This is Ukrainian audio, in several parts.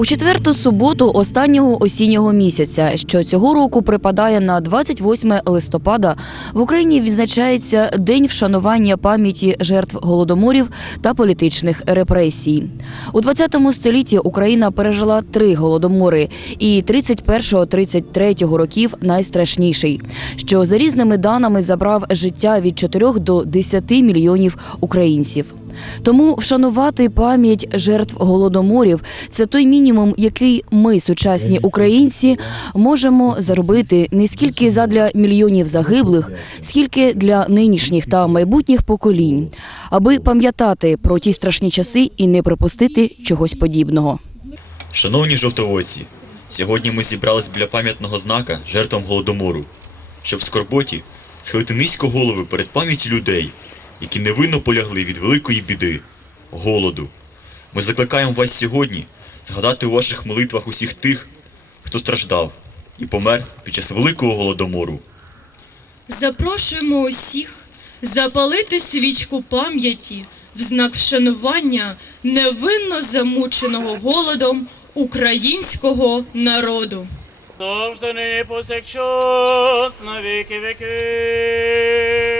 У четверту суботу останнього осіннього місяця, що цього року припадає на 28 листопада, в Україні відзначається День вшанування пам'яті жертв голодоморів та політичних репресій. У 20 столітті Україна пережила три голодомори, і 31-33 років найстрашніший, що за різними даними забрав життя від 4 до 10 мільйонів українців. Тому вшанувати пам'ять жертв голодоморів це той мінімум, який ми, сучасні українці, можемо зробити не скільки задля мільйонів загиблих, скільки для нинішніх та майбутніх поколінь, аби пам'ятати про ті страшні часи і не припустити чогось подібного. Шановні жовтоводці, сьогодні ми зібрались біля пам'ятного знака жертвам голодомору, щоб в скорботі схилити низько голови перед пам'яттю людей, які невинно полягли від великої біди голоду. Ми закликаємо вас сьогодні згадати у ваших молитвах усіх тих, хто страждав і помер під час великого голодомору. Запрошуємо усіх запалити свічку пам'яті в знак вшанування невинно замученого голодом українського народу. Завжди нині повсякчас на віки віки.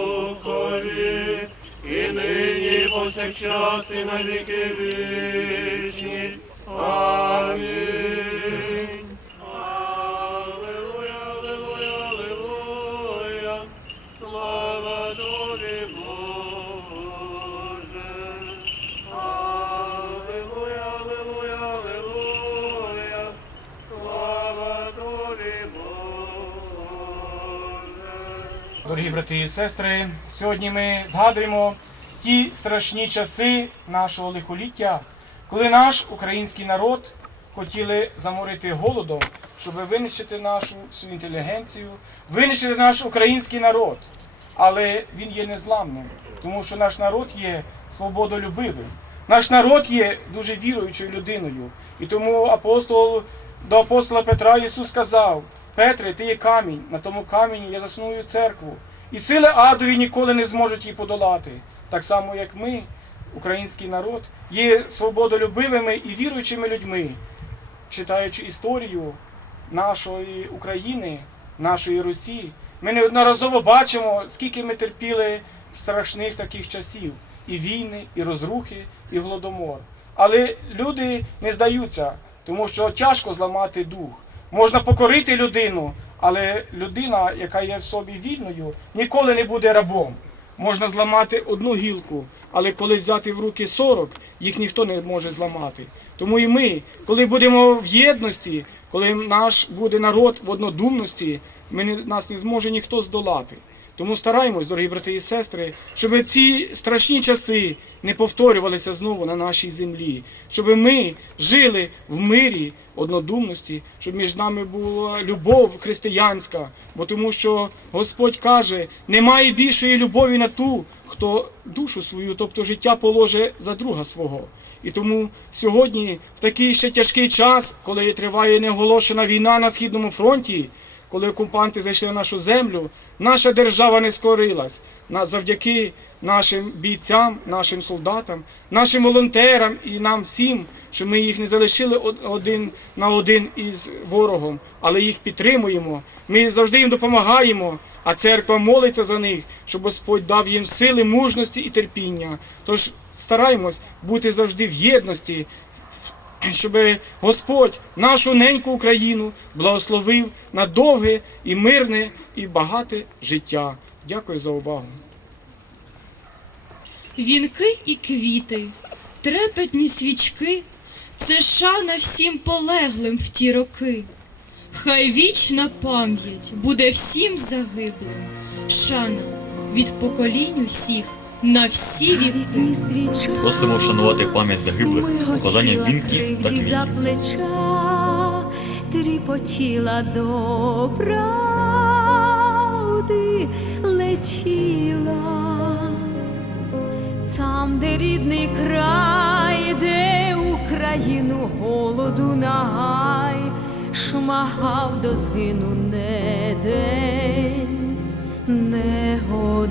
повсякчас, і на віки вічні. Амінь. Слава тобі, Боже. Аллилуйя. Слава тобі. Дорогі брати і сестри, сьогодні ми згадуємо ті страшні часи нашого лихоліття, коли наш український народ хотіли заморити голодом, щоб винищити нашу всю інтелігенцію, винищити наш український народ. Але він є незламним, тому що наш народ є свободолюбивим. Наш народ є дуже віруючою людиною. І тому апостол до апостола Петра Ісус сказав: Петре, ти є камінь, на тому камені я засную церкву. І сили адові ніколи не зможуть її подолати. Так само, як ми, український народ, є свободолюбивими і віруючими людьми, читаючи історію нашої України, нашої Русі, ми неодноразово бачимо, скільки ми терпіли страшних таких часів: і війни, і розрухи, і голодомор. Але люди не здаються, тому що тяжко зламати дух. Можна покорити людину, але людина, яка є в собі вільною, ніколи не буде рабом. Можна зламати одну гілку, але коли взяти в руки 40, їх ніхто не може зламати. Тому і ми, коли будемо в єдності, коли наш буде народ в однодумності, ми нас не зможе ніхто здолати. Тому стараємось, дорогі брати і сестри, щоб ці страшні часи не повторювалися знову на нашій землі, щоб ми жили в мирі, однодумності, щоб між нами була любов християнська, бо тому що Господь каже, немає більшої любові на ту, хто душу свою, тобто життя положе за друга свого. І тому сьогодні, в такий ще тяжкий час, коли триває неоголошена війна на східному фронті, коли окупанти зайшли на нашу землю, наша держава не скорилась завдяки нашим бійцям, нашим солдатам, нашим волонтерам і нам всім, що ми їх не залишили один на один із ворогом, але їх підтримуємо. Ми завжди їм допомагаємо. А церква молиться за них, щоб Господь дав їм сили, мужності і терпіння. Тож стараємось бути завжди в єдності, щоб Господь нашу неньку Україну благословив на довге і мирне і багате життя. Дякую за увагу. Вінки і квіти, трепетні свічки, це шана всім полеглим в ті роки. Хай вічна пам'ять буде всім загиблим, шана від поколінь усіх на всі віки. Просимо вшанувати пам'ять загиблих покладанням вінків та квітів. За плеча тріпотіла до правди летіла. Там, де рідний край, де Україну голоду нагай, шмагав до згину не день, не годину.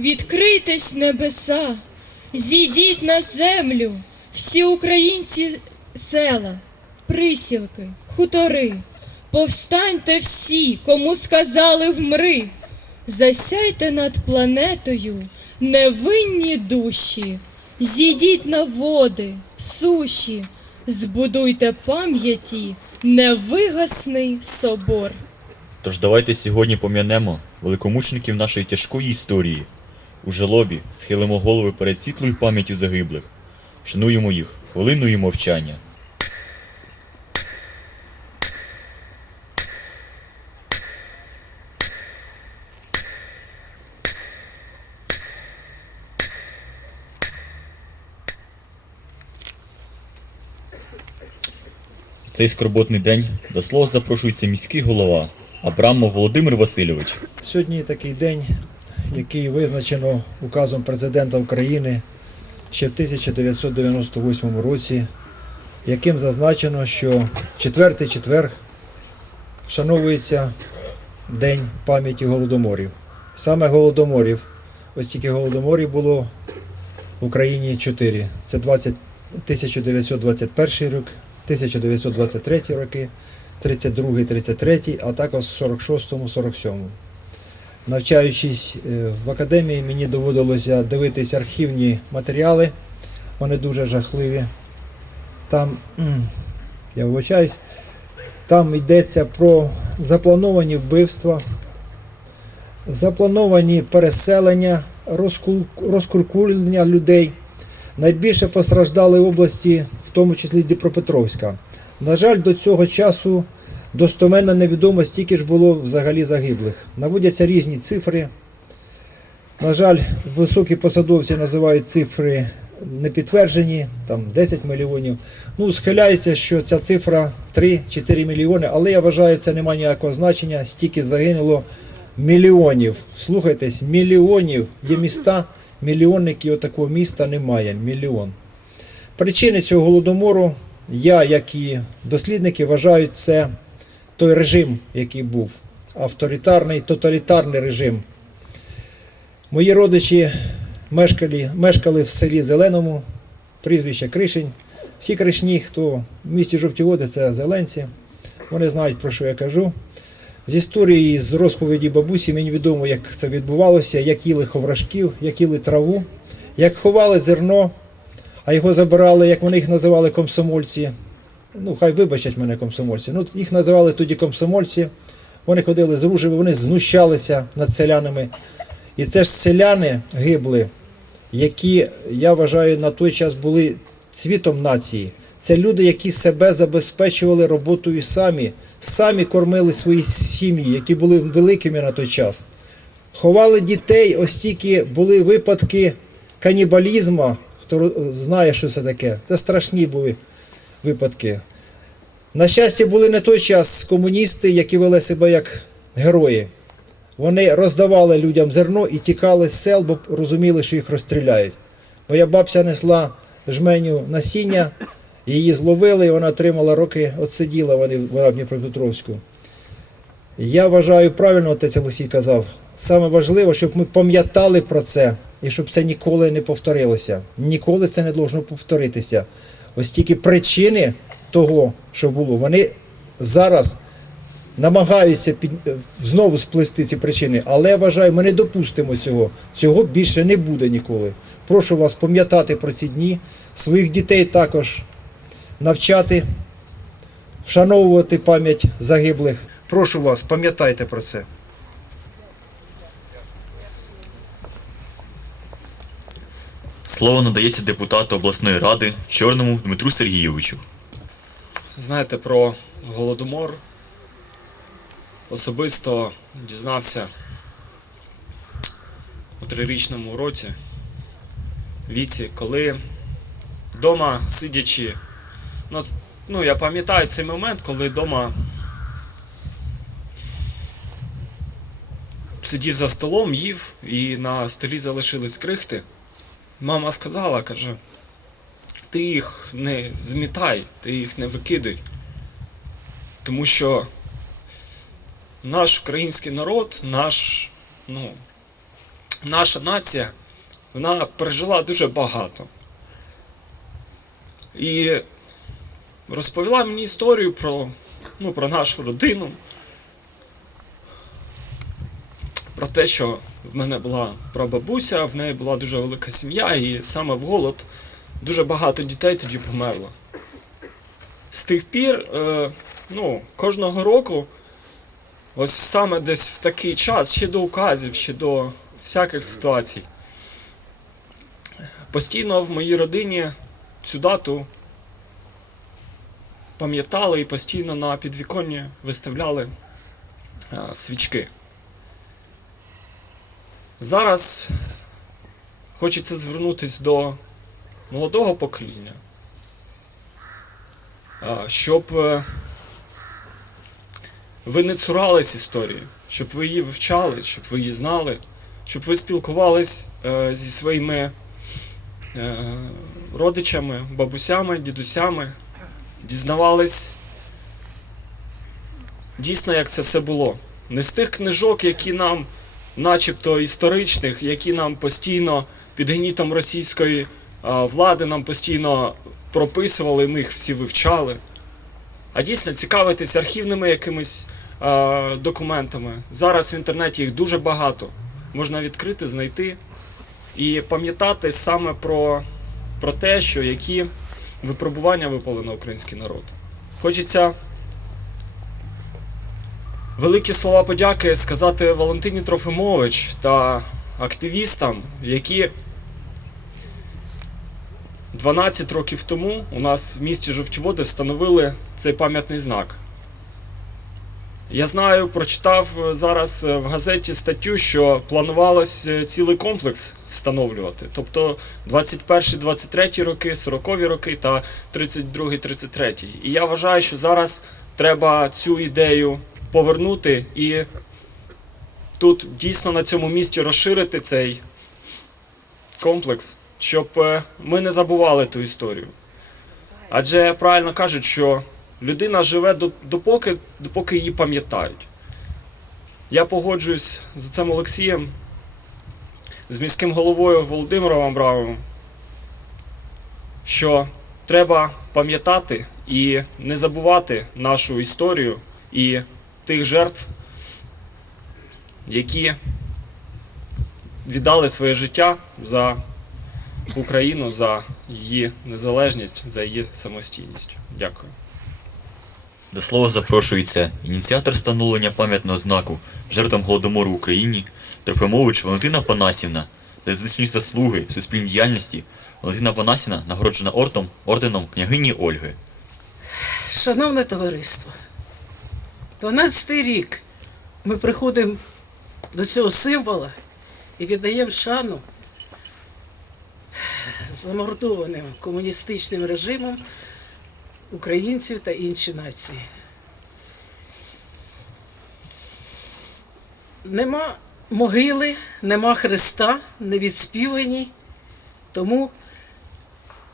Відкрийтесь небеса, зійдіть на землю, всі українці села, присілки, хутори, повстаньте всі, кому сказали вмри, засяйте над планетою невинні душі, зійдіть на води, суші, збудуйте пам'яті невигасний собор. Тож давайте сьогодні пом'янемо великомучеників нашої тяжкої історії. У жалобі схилимо голови перед світлою пам'яттю загиблих, шануємо їх хвилиною мовчання. В цей скорботний день до слова запрошується міський голова Абрамов Володимир Васильович. Сьогодні такий день, який визначено указом президента України ще в 1998 році, яким зазначено, що четвертий четверг вшановується День пам'яті голодоморів. Саме голодоморів, ось тільки голодоморів було в Україні чотири. Це 20, 1921 рік, 1923 роки, 32, 33, а також 46, 47. Навчаючись е, в академії, мені доводилося дивитися архівні матеріали. Вони дуже жахливі. Там, я вибачаюсь, там йдеться про заплановані вбивства, заплановані переселення, розкуркулення людей. Найбільше постраждали області, в тому числі Дніпропетровська. На жаль, до цього часу достоменно невідомо, стільки ж було взагалі загиблих. Наводяться різні цифри. На жаль, високі посадовці називають цифри непідтверджені, там 10 мільйонів. Ну, схиляється, що ця цифра 3-4 мільйони, але я вважаю, це немає ніякого значення. Стільки загинуло мільйонів. Слухайтесь, мільйонів. Є міста, мільйонників такого міста немає. Мільйон. Причини цього голодомору, я, як і дослідники, вважають це той режим, який був. Авторитарний, тоталітарний режим. Мої родичі мешкали, мешкали в селі Зеленому, прізвище Кришень. Всі кришні, хто в місті Жовті Води, це зеленці. Вони знають, про що я кажу. З історії, з розповіді бабусі мені відомо, як це відбувалося, як їли ховрашків, як їли траву, як ховали зерно, а його забирали, як вони їх називали комсомольці. Ну, хай вибачать мене комсомольці. Ну, їх називали тоді комсомольці. Вони ходили з ружею, вони знущалися над селянами. І це ж селяни гибли, які, я вважаю, на той час були цвітом нації. Це люди, які себе забезпечували роботою самі, самі кормили свої сім'ї, які були великими на той час. Ховали дітей, ось тільки були випадки канібалізму. Хто знає, що це таке, це страшні були випадки. На щастя, були не той час комуністи, які вели себе як герої. Вони роздавали людям зерно і тікали з сел, бо розуміли, що їх розстріляють. Моя бабця несла жменю насіння, її зловили, і вона отримала роки, отсиділа вона в Дніпропетровську. Я вважаю, правильно отець Олексій казав, саме важливо, щоб ми пам'ятали про це і щоб це ніколи не повторилося. Ніколи це не должно повторитися. Ось тільки причини того, що було, вони зараз намагаються під... е, знову сплести ці причини, але я вважаю, ми не допустимо цього. Цього більше не буде ніколи. Прошу вас пам'ятати про ці дні, своїх дітей також навчати, вшановувати пам'ять загиблих. Прошу вас, пам'ятайте про це. Слово надається депутату обласної ради Чорному Дмитру Сергійовичу. Знаєте, про голодомор особисто дізнався у трирічному році віці, коли вдома сидячи, ну, ну я пам'ятаю цей момент, коли вдома сидів за столом, їв, і на столі залишились крихти. Мама сказала, каже, ти їх не змітай, ти їх не викидай. Тому що наш український народ, наш, ну, наша нація, вона пережила дуже багато. І розповіла мені історію про, ну, про нашу родину. Про те, що в мене була прабабуся, в неї була дуже велика сім'я, і саме в голод дуже багато дітей тоді померло. З тих пір, е, ну, кожного року, ось саме десь в такий час, ще до указів, ще до всяких ситуацій, постійно в моїй родині цю дату пам'ятали і постійно на підвіконні виставляли е, свічки. Зараз хочеться звернутися до молодого покоління, щоб е, ви не цурались історії, щоб ви її вивчали, щоб ви її знали, щоб ви спілкувались е, зі своїми е, родичами, бабусями, дідусями, дізнавались дійсно, як це все було. Не з тих книжок, які нам, начебто історичних, які нам постійно під гнітом російської влади нам постійно прописували, ми їх всі вивчали. А дійсно цікавитись архівними якимись а, документами. Зараз в інтернеті їх дуже багато. Можна відкрити, знайти і пам'ятати саме про, про те, що які випробування випали на український народ. Хочеться великі слова подяки сказати Валентині Трофимович та активістам, які 12 років тому у нас в місті Жовтіводи встановили цей пам'ятний знак. Я знаю, прочитав зараз в газеті статтю, що планувалось е, цілий комплекс встановлювати. Тобто 21-23 роки, 40-ві роки та 32-33. І я вважаю, що зараз треба цю ідею повернути і тут дійсно на цьому місці розширити цей комплекс, щоб е, ми не забували ту історію. Адже правильно кажуть, що людина живе допоки, допоки її пам'ятають. Я погоджуюсь з цим Олексієм, з міським головою Володимиром Амбравовим, що треба пам'ятати і не забувати нашу історію і тих жертв, які віддали своє життя за Україну, за її незалежність, за її самостійність. Дякую. До слова запрошується ініціатор встановлення пам'ятного знаку жертвам голодомору в Україні Трофимович Валентина Панасівна за значні заслуги в суспільній діяльності Валентина Панасівна нагороджена ордом, орденом княгині Ольги. Шановне товариство, 12-й рік ми приходимо до цього символа і віддаємо шану замордованим комуністичним режимом українців та інші нації. Нема могили, нема Христа, не відспівані, тому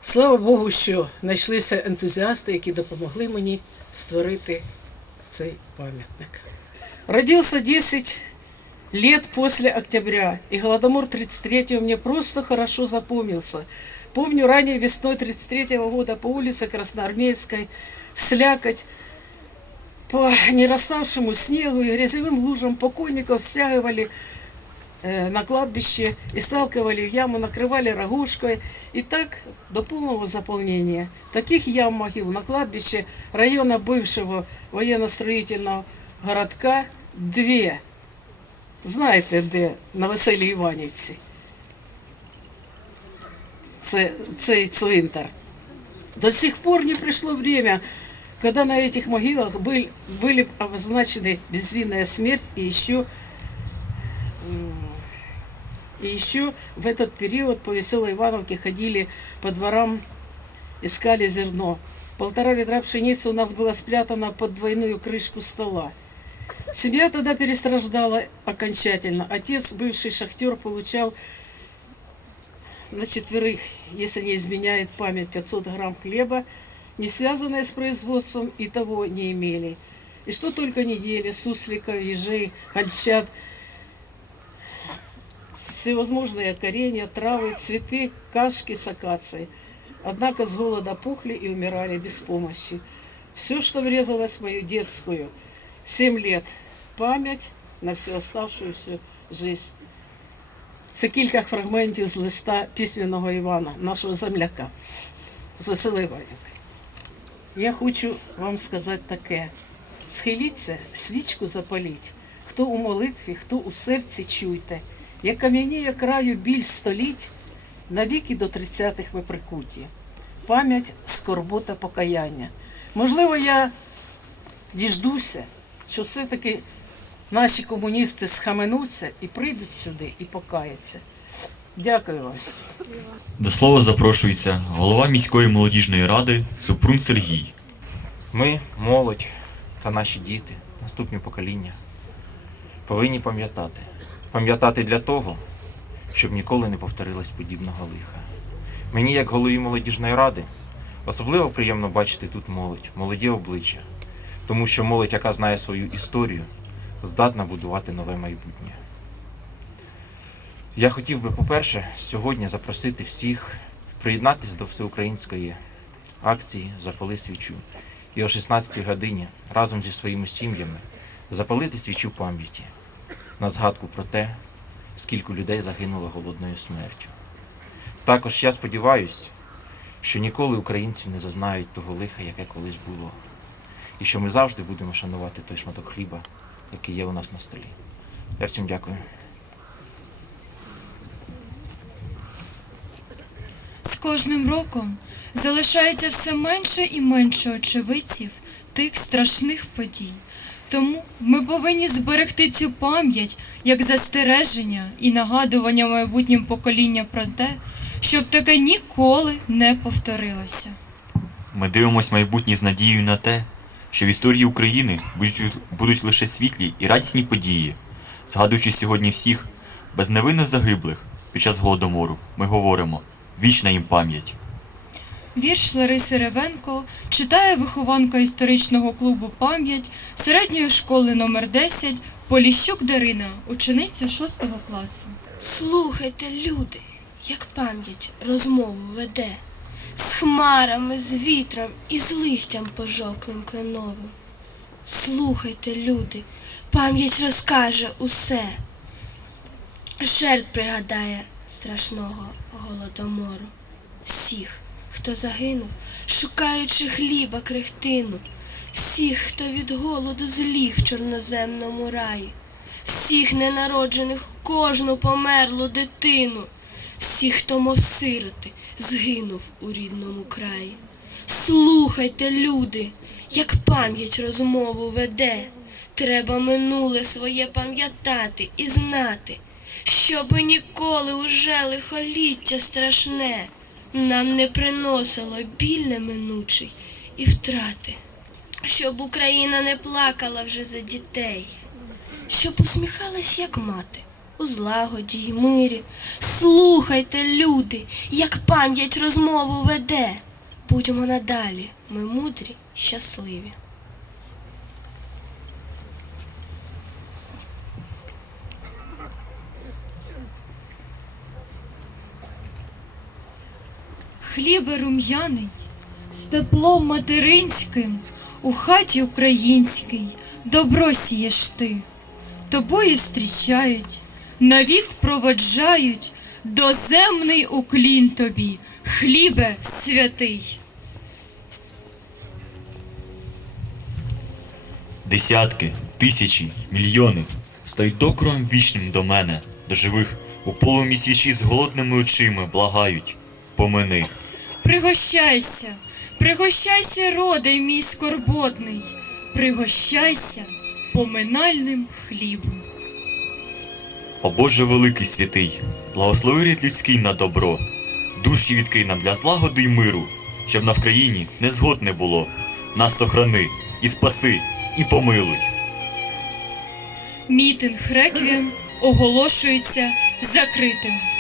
Слава Богу, що знайшлися ентузіасти, які допомогли мені створити цей пам'ятник. Родился 10 лет после октября, и Голодомор 33 мне просто хорошо запомнился. Помню ранней весной 33 года по улице Красноармейской, в слякоть, по нераставшему снегу и грязевым лужам покойников стягивали на кладбище и сталкивали в яму, накрывали рогожкой. И так до полного заполнения. Таких ям могил на кладбище района бывшего военно-строительного городка две. Знаєте, де? На Веселій Іванівці. Це, цей цвинтар. До сих пор не пришло время, когда на этих могилах были, были обозначены безвинная смерть и еще, м, и еще в этот период по Веселой Ивановке ходили по дворам, искали зерно. Полтора ведра пшеницы у нас было спрятано под двойную крышку стола. Семья тогда перестраждала окончательно. Отец, бывший шахтер, получал на четверых, если не изменяет память, 500 грамм хлеба, не связанное с производством, и того не имели. И что только не ели, сусликов, ежей, гольчат, всевозможные коренья, травы, цветы, кашки с акацией. Однако с голода пухли и умирали без помощи. Все, что врезалось в мою детскую, 7 лет, память на всю оставшуюся жизнь. Це кілька фрагментів з листа письменного Івана, нашого земляка з Веселої Ванівки. Я хочу вам сказати таке: схиліться, свічку запаліть, хто у молитві, хто у серці чуйте, як кам'яніє краю біль століть, навіки до 30-х ви прикуті. Пам'ять, скорбота, покаяння. Можливо, я діждуся, що все-таки наші комуністи схаменуться і прийдуть сюди і покаяться. Дякую вам. До слова запрошується голова міської молодіжної ради Супрун Сергій. Ми, молодь та наші діти, наступні покоління, повинні пам'ятати. Пам'ятати для того, щоб ніколи не повторилось подібного лиха. Мені, як голові молодіжної ради, особливо приємно бачити тут молодь, молоді обличчя, тому що молодь, яка знає свою історію, здатна будувати нове майбутнє. Я хотів би, по-перше, сьогодні запросити всіх приєднатися до всеукраїнської акції Запали свічу і о 16 годині разом зі своїми сім'ями запалити свічу пам'яті на згадку про те, скільки людей загинуло голодною смертю. Також я сподіваюся, що ніколи українці не зазнають того лиха, яке колись було, і що ми завжди будемо шанувати той шматок хліба, який є у нас на столі. Я всім дякую. З кожним роком залишається все менше і менше очевидців тих страшних подій. Тому ми повинні зберегти цю пам'ять як застереження і нагадування майбутнім поколінням про те, щоб таке ніколи не повторилося. Ми дивимось майбутнє з надією на те, що в історії України будуть, лише світлі і радісні події. Згадуючи сьогодні всіх безневинно загиблих під час голодомору, ми говоримо вічна їм пам'ять. Вірш Лариси Ревенко читає вихованка історичного клубу Пам'ять середньої школи номер 10 Поліщук Дарина, учениця 6 класу. Слухайте, люди, як пам'ять розмову веде, з хмарами, з вітром і з листям пожовклим кленовим. Слухайте, люди, пам'ять розкаже усе. Жертв пригадає страшного голодомору. Всіх, хто загинув, шукаючи хліба крехтину, всіх, хто від голоду зліг в чорноземному раї, всіх ненароджених кожну померлу дитину, всіх, хто, мов сироти, згинув у рідному краї. Слухайте, люди, як пам'ять розмову веде. Треба минуле своє пам'ятати і знати, щоби ніколи уже лихоліття страшне нам не приносило біль неминучий і втрати, щоб Україна не плакала вже за дітей, щоб усміхалась, як мати, у злагоді й мирі. Слухайте, люди, як пам'ять розмову веде. Будьмо надалі, ми мудрі, щасливі. Хлібе рум'яний, з теплом материнським, у хаті українській добро сієш ти, тобою встрічають, навік проводжають, доземний уклін тобі, хлібе святий. Десятки, тисячі, мільйони стають докором вічним до мене, до живих у полумі свічі з голодними очима благають. Помини. Пригощайся, пригощайся, роде мій скорботний, пригощайся поминальним хлібом. О Боже великий святий, благослови рід людський на добро, душі відкрий нам для злагоди й миру, щоб на Вкраїні незгод не було. Нас сохрани і спаси, і помилуй. Мітинг реквієм оголошується закритим.